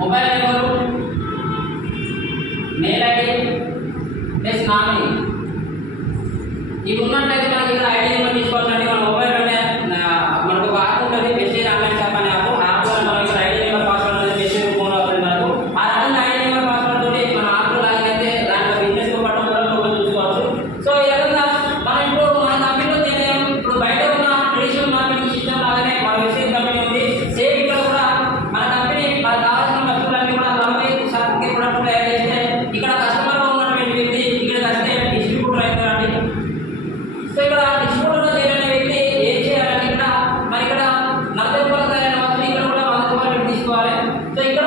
Mobile number, mail ID plus nominee ఇవి ఉన్నట్లయితే మనకి ఇక్కడ ఐడి నెంబర్ తీసుకోవాలంటే మన మొబైల్ అంటే మనకు ఒక యాప్ ఉంటుంది, మెసేజ్ ఆన్లైన్ షాప్ అనే యాప్. ఆ యాప్లో మనం ఇక్కడ ఐడి నెంబర్ పాస్వర్డ్ అనేది మెసేజ్ రూపంలో వస్తుంది మనకు. ఆ రకంగా ఐడి నెంబర్ పాస్వర్డ్ తోటి మన యాప్లో లాగిన్ అయితే దాంట్లో బిజినెస్తో పాటు కూడా మనం చూసుకోవచ్చు. సో ఈ రకంగా మనం ఇప్పుడు మన కంపెనీలో ఇప్పుడు బయట ఉన్న ట్రెడిషనల్ మార్కెటింగ్ సిస్టమ్ లాగానే మన వెబ్సైట్ కంపెనీ ఉంది. సేమ్ ఇక్కడ కూడా మన కంపెనీ మనకు కావాల్సిన వస్తువులన్నీ కూడా 40% కూడా తయారు చేస్తే ఇక్కడ కస్టమర్గా ఉన్నటువంటి వ్యక్తి ఇక్కడికి వస్తే డిస్ట్రిబ్యూటర్ అవుతారండి. సో ఇక్కడ డిస్ట్రిబ్యూటర్లో చేరిన వ్యక్తి ఏం చేయాలంటే ఇక్కడ మరి ఇక్కడ 40 రూపాయలు తయారైన వస్తువులు ఇక్కడ కూడా 100 రూపాయలు తీసుకోవాలి. సో ఇక్కడ